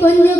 companhia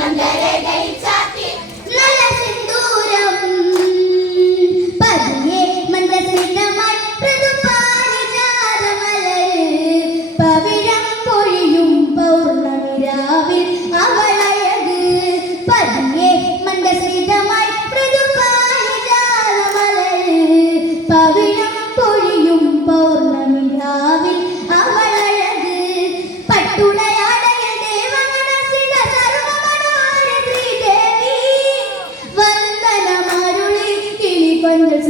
ಮಂದರದೈ കിളികൊണ്ട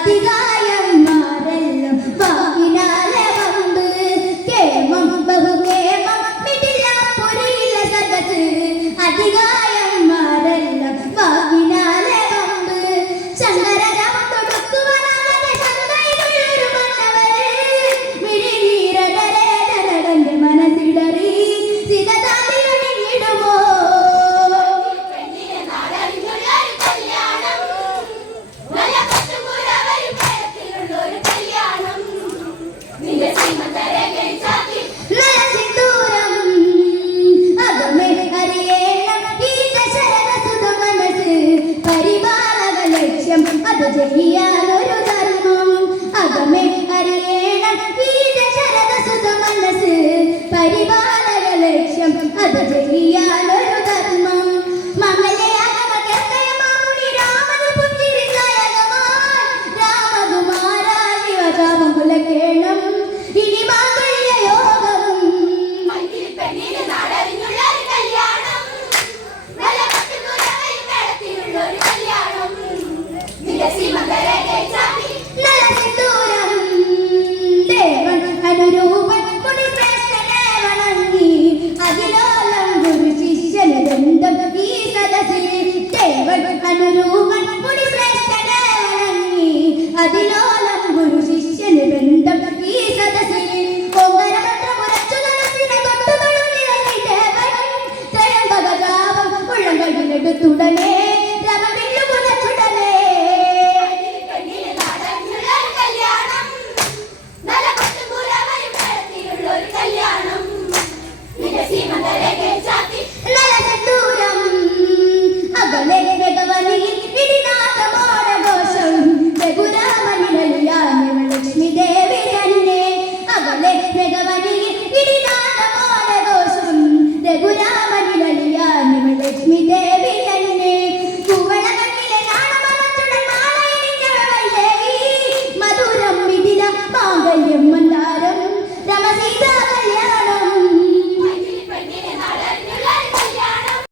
Happy God. María. സദസ്സിൽ